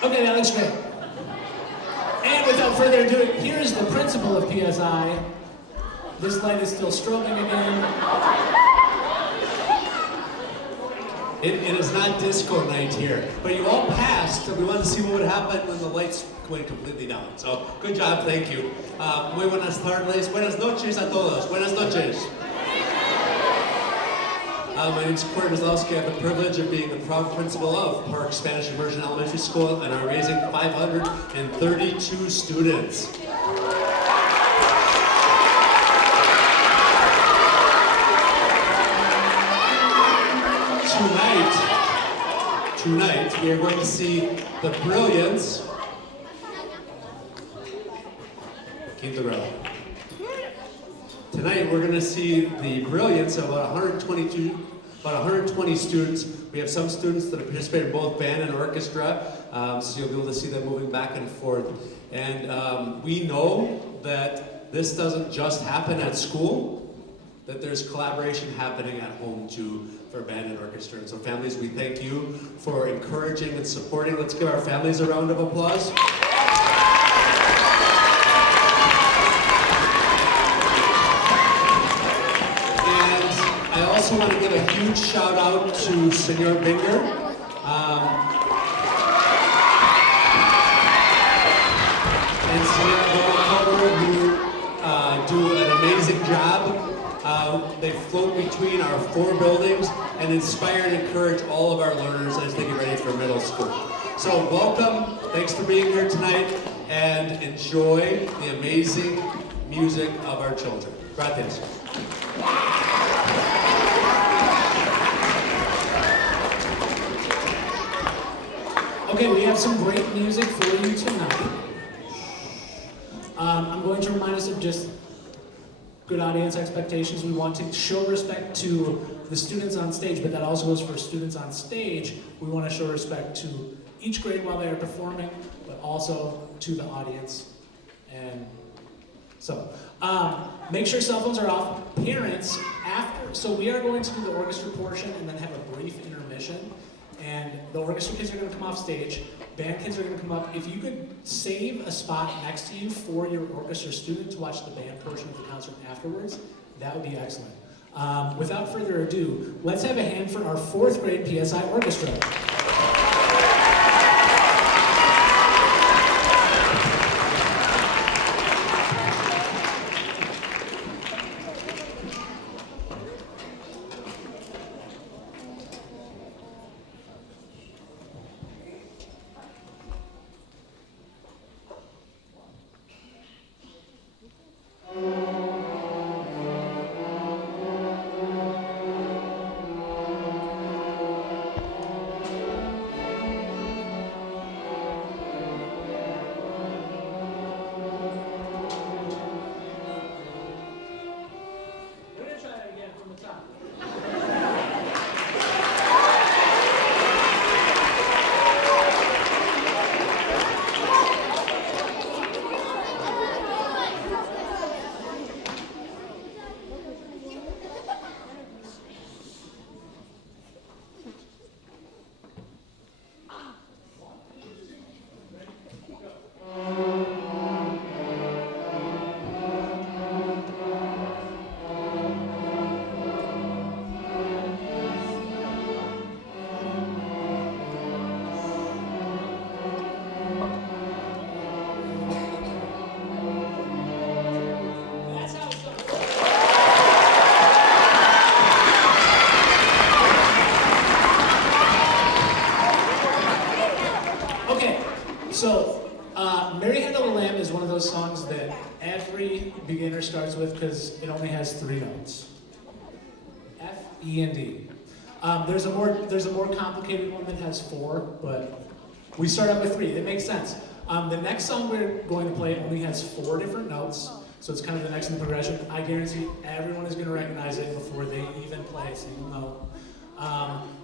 Okay, that looks great. And without further ado, here's the principal of PSI. This light is still strobing again. It is not disco night here, but you all passed, so we wanted to see what would happen when the lights went completely down. So, good job, thank you. Muy buenas tardes, buenas noches a todos, buenas noches. My name is Corey Kozlowski. I have the privilege of being the proud principal of Park Spanish Immersion Elementary School, and I'm raising 532 students. Tonight, we are going to see the brilliance. Quinto grado. Tonight, we're going to see the brilliance of about 120 students. We have some students that have participated in both band and orchestra, so you'll be able to see them moving back and forth. And we know that this doesn't just happen at school, that there's collaboration happening at home too for band and orchestra. And so families, we thank you for encouraging and supporting. Let's give our families a round of applause. I also want to give a huge shout out to Senor Binger. And Senor Cover, who do an amazing job. They float between our 4 buildings and inspire and encourage all of our learners as they get ready for middle school. So welcome, thanks for being here tonight, and enjoy the amazing music of our children. Gracias. Okay, we have some great music for you tonight. I'm going to remind us of just good audience expectations. We want to show respect to the students on stage, but that also goes for students on stage. We want to show respect to each grade while they are performing, but also to the audience. And so, make sure cell phones are off. Parents, after, so we are going to do the orchestra portion and then have a brief intermission. And the orchestra kids are going to come off stage. Band kids are going to come up. If you could save a spot next to you for your orchestra student to watch the band portion of the concert afterwards, that would be excellent. Without further ado, let's have a hand for our 4th grade PSI orchestra. Mary Had a Little Lamb is one of those songs that every beginner starts with because it only has 3 notes. F, E, and D. There's a more complicated one that has 4, but we start out with 3. It makes sense. The next song we're going to play only has 4 different notes, so it's kind of the next in the progression. I guarantee everyone is going to recognize it before they even play a single note.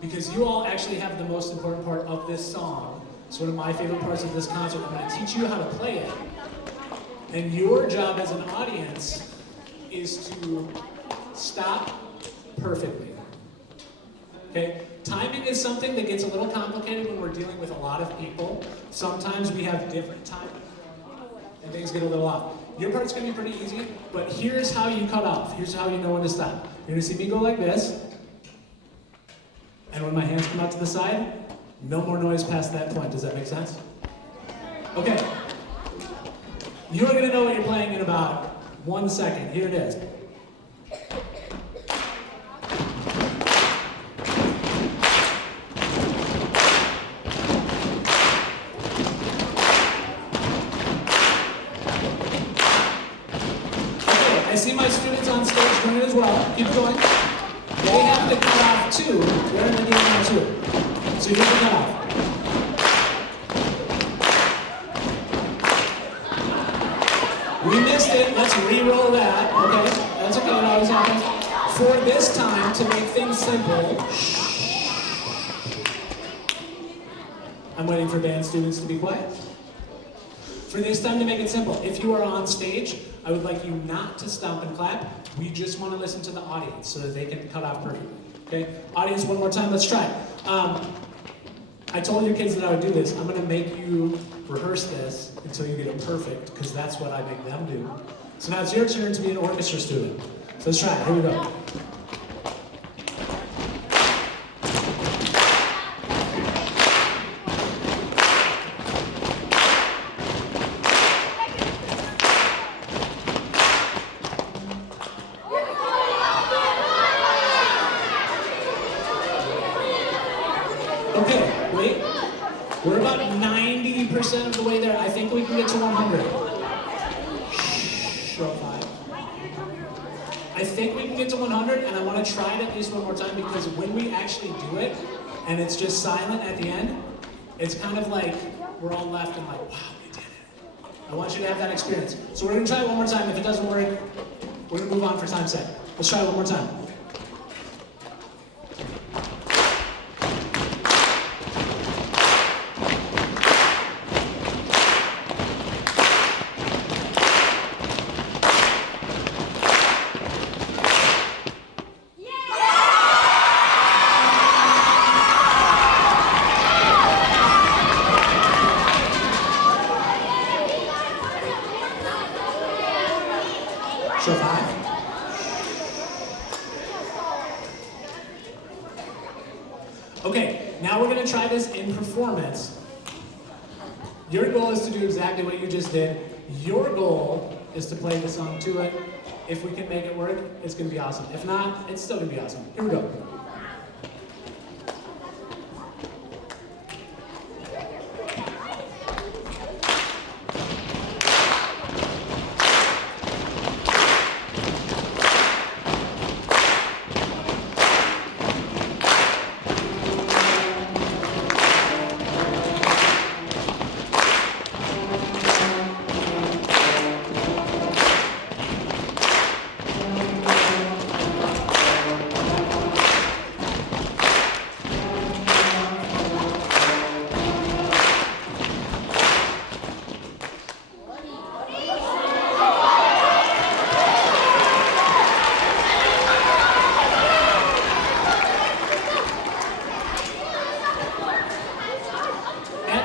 Because you all actually have the most important part of this song. It's one of my favorite parts of this concert. I'm going to teach you how to play it. And your job as an audience is to stop perfectly. Okay? Timing is something that gets a little complicated when we're dealing with a lot of people. Sometimes we have different timing and things get a little off. Your part's gonna be pretty easy, but here's how you cut off. Here's how you know when to stop. You're gonna see me go like this, and when my hands come out to the side, no more noise past that point. Does that make sense? Okay. You're gonna know what you're playing in about 1 second. Here it is. I see my students on stage doing it as well. Keep going. They have to cut off 2. They're in the game now 2. So you have to cut off. We missed it. Let's re-roll that. Okay? That's okay. It always happens. For this time, to make things simple, I'm waiting for band students to be quiet. For this time, to make it simple, if you are on stage, I would like you not to stomp and clap. We just want to listen to the audience so that they can cut off perfectly. Okay? Audience, one more time, let's try. I told your kids that I would do this. I'm going to make you rehearse this until you get it perfect, because that's what I make them do. So now it's your turn to be an orchestra student. So let's try it. Here we go. Okay, wait. We're about 90% of the way there. I think we can get to 100. Show 5. I think we can get to 100, and I want to try it at least one more time, because when we actually do it, and it's just silent at the end, it's kind of like we're all left and like, wow, we did it. I want you to have that experience. So we're going to try it one more time. If it doesn't work, we're going to move on for time's sake. Let's try it one more time. Show 5. Okay, now we're going to try this in performance. Your goal is to do exactly what you just did. Your goal is to play the song to it. If we can make it work, it's going to be awesome. If not, it's still going to be awesome. Here we go.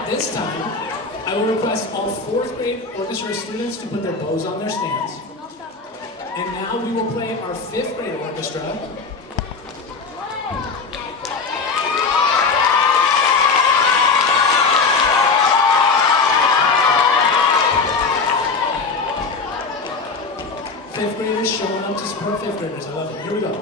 This time, I will request all 4th grade orchestra students to put their bows on their stands. And now we will play our 5th grade orchestra. Fifth graders showing up to support 5th graders. I love it. Here we go.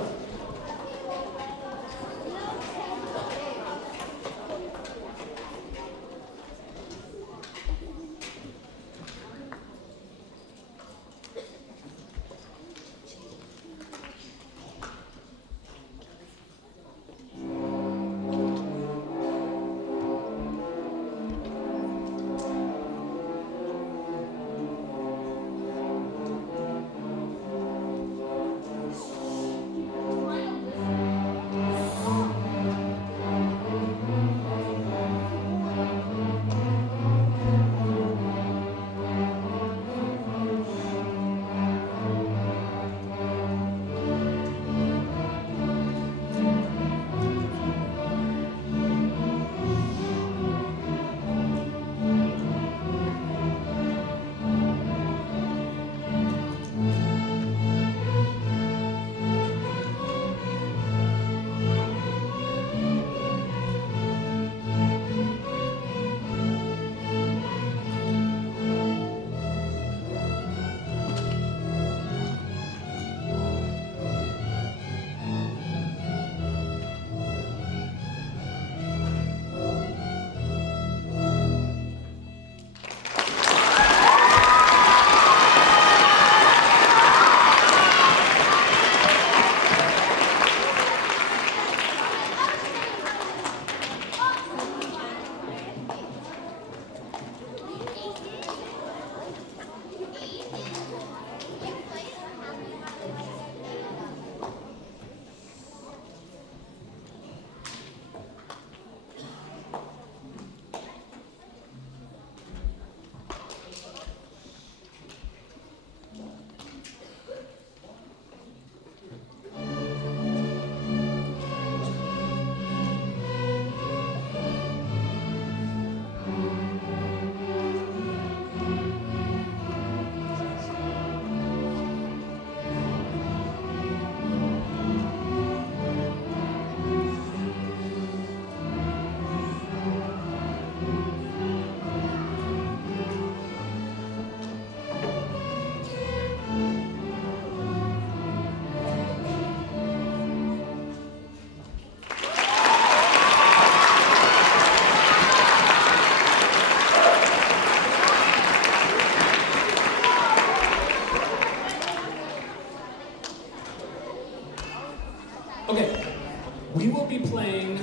will be playing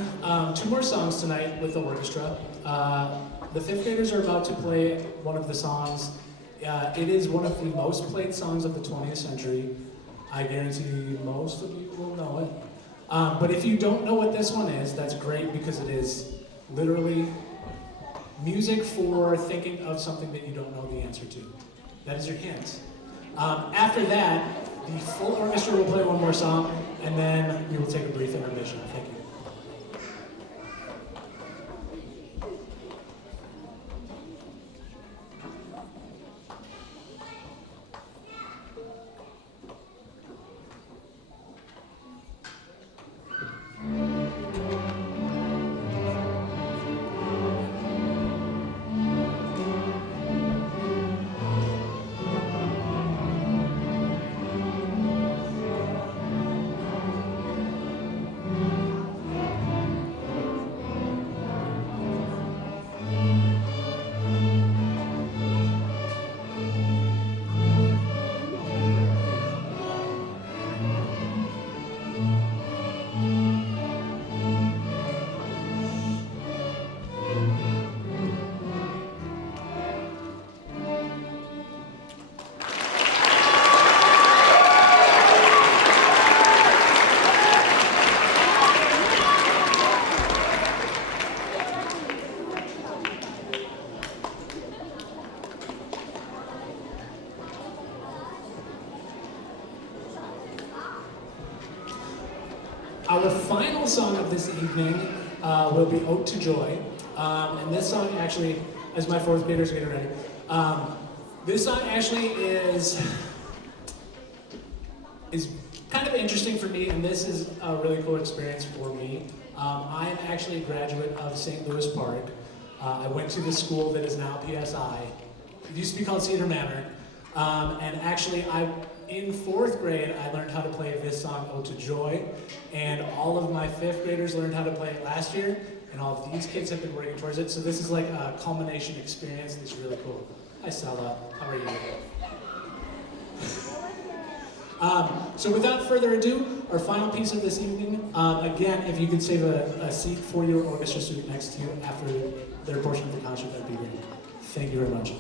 2 more songs tonight with the orchestra. The 5th graders are about to play one of the songs. It is one of the most played songs of the 20th century. I guarantee most of you will know it. But if you don't know what this one is, that's great because it is literally music for thinking of something that you don't know the answer to. That is your hint. After that, the full orchestra will play one more song, and then we will take a brief intermission. Thank you. Our final song of this evening will be Ode to Joy. And this song actually, as my 4th graders get ready, this song actually is kind of interesting for me, and this is a really cool experience for me. I'm actually a graduate of St. Louis Park. I went to the school that is now PSI. It used to be called Cedar Manor. And actually, in 4th grade, I learned how to play this song, Ode to Joy, and all of my 5th graders learned how to play it last year, and all of these kids have been working towards it, so this is like a culmination experience that's really cool. Hi, Sala. How are you? So without further ado, our final piece of this evening, again, if you could save a seat for your orchestra student next to you after their portion of the concert, that'd be great. Thank you very much.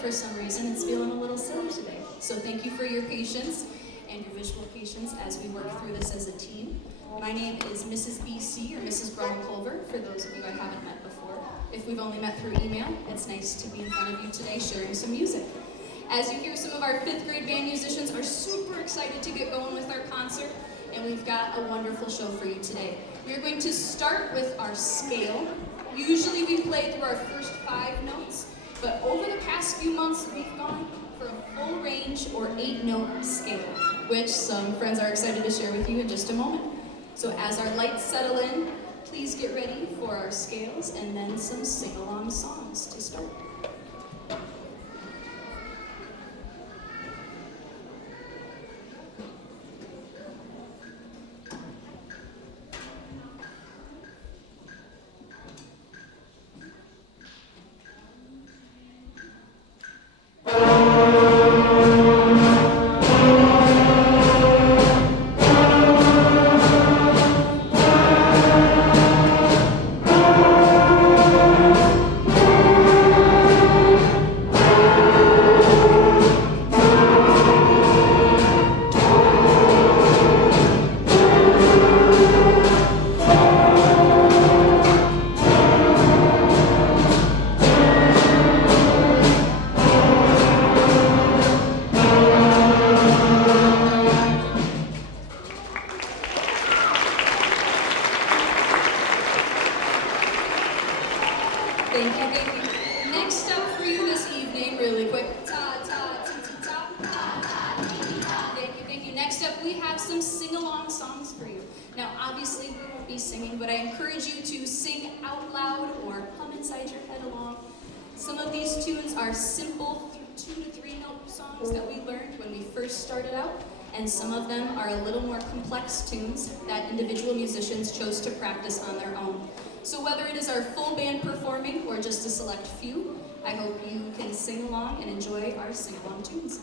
For some reason, it's feeling a little silly today. So thank you for your patience and your visual patience as we work through this as a team. My name is Mrs. BC, or Mrs. Brown Culver, for those of you I haven't met before. If we've only met through email, it's nice to be in front of you today sharing some music. As you hear, some of our 5th grade band musicians are super excited to get going with our concert, and we've got a wonderful show for you today. We're going to start with our scale. Usually we play through our first 5 notes, but over the past few months, we've gone for a full range or 8-note scale, which some friends are excited to share with you in just a moment. So as our lights settle in, please get ready for our scales and then some sing-along songs to start. Thank you, thank you. Next up for you this evening, really quick. Ta ta ti ti ta. Thank you. Next up, we have some sing-along songs for you. Now, obviously, we won't be singing, but I encourage you to sing out loud or hum inside your head along. Some of these tunes are simple 2 to 3 note songs that we learned when we first started out, and some of them are a little more complex tunes that individual musicians chose to practice on their own. So whether it is our full band performing or just a select few, I hope you can sing along and enjoy our sing-along tunes.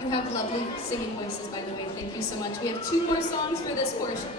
You have lovely singing voices, by the way. Thank you so much. We have 2 more songs for this portion.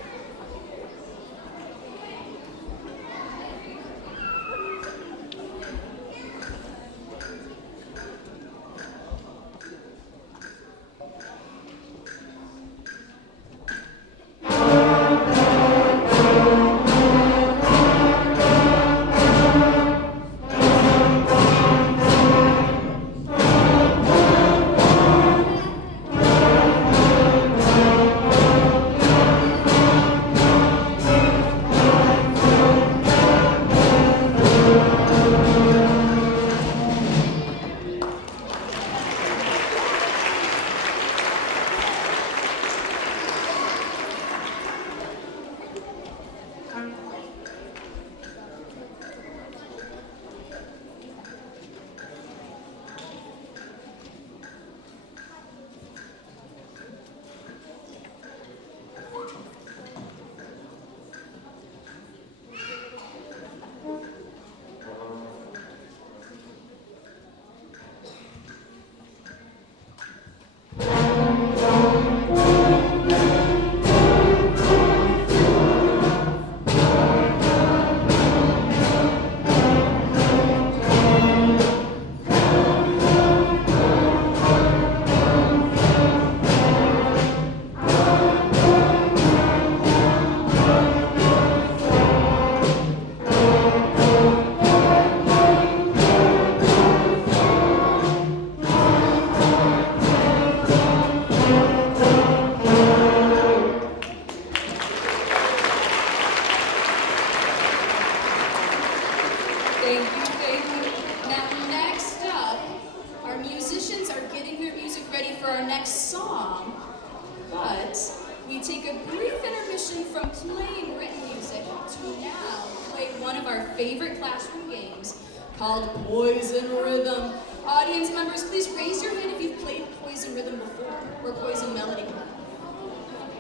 favorite classroom games called Poison Rhythm. Audience members, please raise your hand if you've played Poison Rhythm before, or Poison Melody.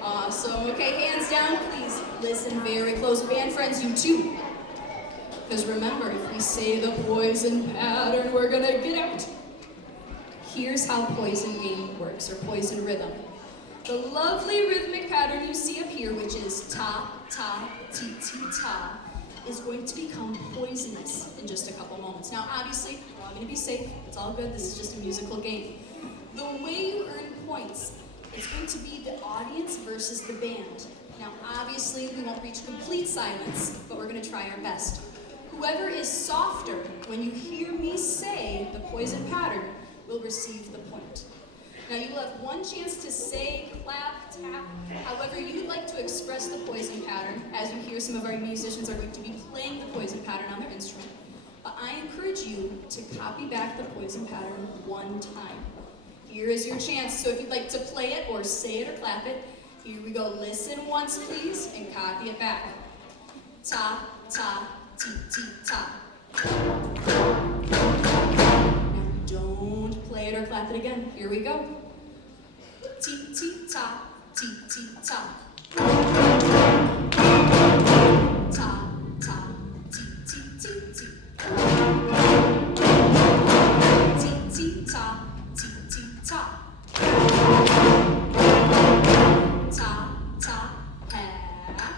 Awesome. Okay, hands down, please. Listen very close. Band friends, you too. Because remember, if we say the poison pattern, we're gonna get out. Here's how Poison Game works, or Poison Rhythm. The lovely rhythmic pattern you see up here, which is ta, ta, ti, ti, ta, is going to become poisonous in just a couple moments. Now, obviously, we're all gonna be safe. It's all good. This is just a musical game. The way you earn points is going to be the audience versus the band. Now, obviously, we won't reach complete silence, but we're gonna try our best. Whoever is softer when you hear me say the poison pattern will receive the point. Now you will have one chance to say, clap, tap, however you'd like to express the poison pattern. As you hear, some of our musicians are going to be playing the poison pattern on their instrument. But I encourage you to copy back the poison pattern one time. Here is your chance. So if you'd like to play it or say it or clap it, here we go. Listen once, please, and copy it back. Ta, ta, ti, ti, ta. Now don't play it or clap it again. Here we go. Ti, ti, ta, ti, ti, ta. Ta, ta, ti, ti, ti, ti. Ti, ti, ta, ti, ti, ta. Ta, ta, half.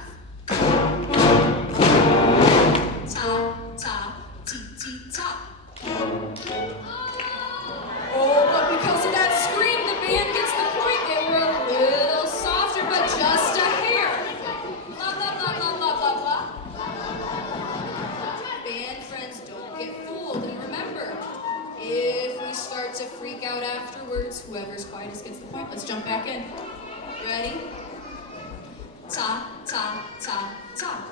Ta, ta, ti, ti, ta. Oh, but because of that scream, the band gets the point. They were a little softer, but just a hair. Blah, blah, blah, blah, blah, blah, blah. Band friends, don't get fooled. And remember, if we start to freak out afterwards, whoever's quietest gets the point. Let's jump back in. Ready? Ta, ta, ta, ta.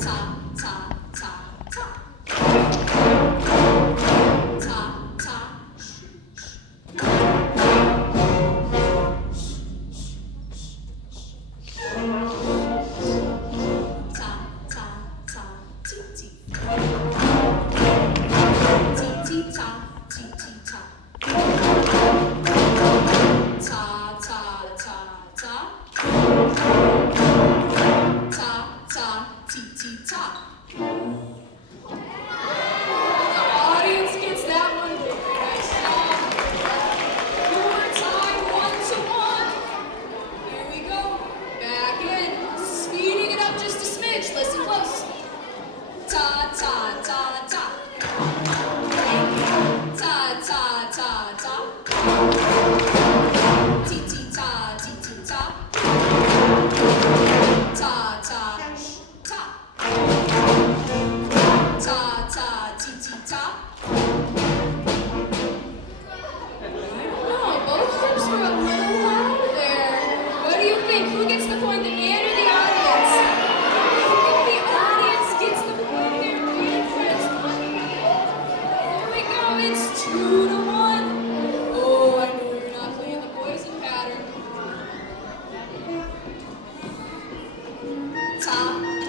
Ta, ta, ta, ta. Ta, ta, shh, shh. Ta, ta, ta, ti, ti. Ti, ti, ta, ti, ti, ta. Ta, ta, ta, ta. Ta, ta, ti, ti, ta. The audience gets that one. Very nice job. More time, 1-1. Here we go. Back in. Speeding it up just a smidge. Listen close. Ta, ta, ta, ta. Ta, ta, ta, ta. Ti, ti, ta, ti, ti, ta. Ta, ta, sh, ta. Ta, ta, ti, ti, ta. I don't know, both groups were a little loud there. What do you think? Who gets the point, the band or the audience? I think the audience gets the point here, band friends. Here we go, it's 2-1. Oh, I know you're not playing the poison pattern. Ta,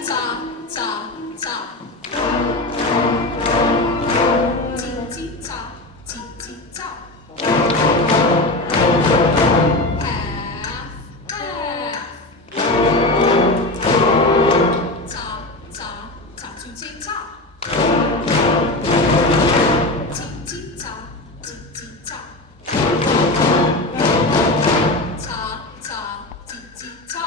ta, ta, ta. Ti, ti, ta, ti, ti, ta. Half, half. Ta, ta, ta, tu, ti, ta. Ti, ti, ta, ti, ti, ta. Ta, ta, ti, ti, ta.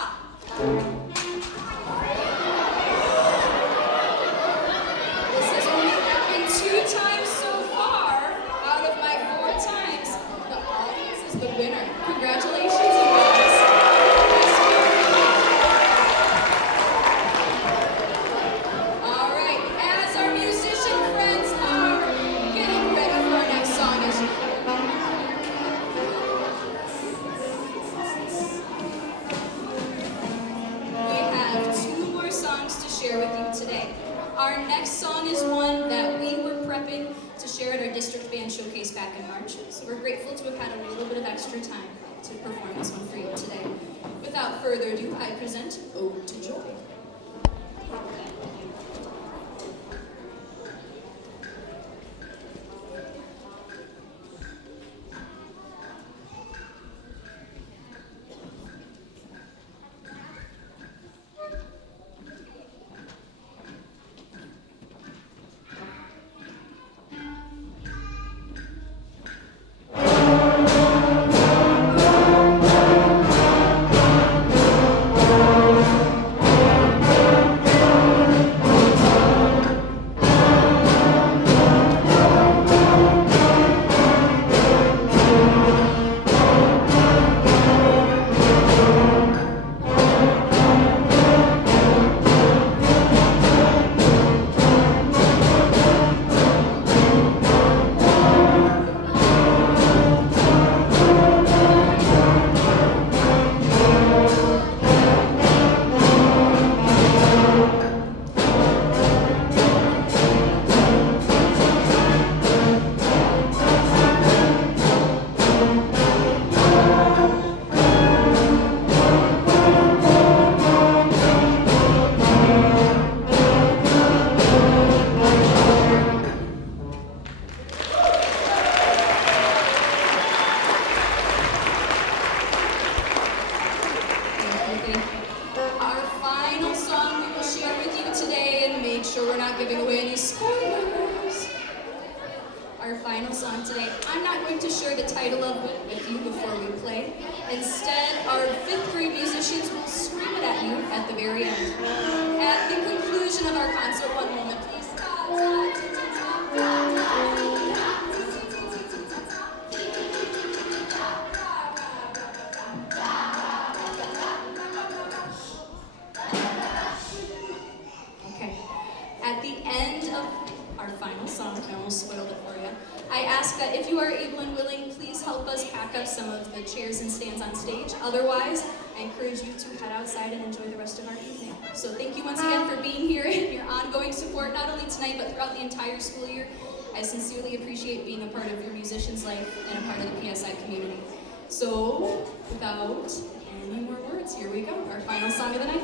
This has only happened 2 times so far out of my 4 times. The audience is the winner. Congratulations, you guys. All right, as our musician friends are getting ready for our next song, as you we have 2 more songs to share with you today. Our next song is one that we were prepping to share at our district band showcase back in March. So we're grateful to have had a little bit of extra time to perform this one for you today. Without further ado, I present Ode to Joy. Our final song we will share with you today, and make sure we're not giving away any spoilers. Our final song today, I'm not going to share the title of it with you before we play. Instead, our 5th grade musicians will scream it at you at the very end. At the conclusion of our concert, one moment please. Okay. At the end of our final song, I almost spoiled it for you, I ask that if you are able and willing, please help us pack up some of the chairs and stands on stage. Otherwise, I encourage you to head outside and enjoy the rest of our evening. So thank you once again for being here and your ongoing support, not only tonight, but throughout the entire school year. I sincerely appreciate being a part of your musician's life and a part of the PSI community. So, without any more words, here we go, our final song of the night.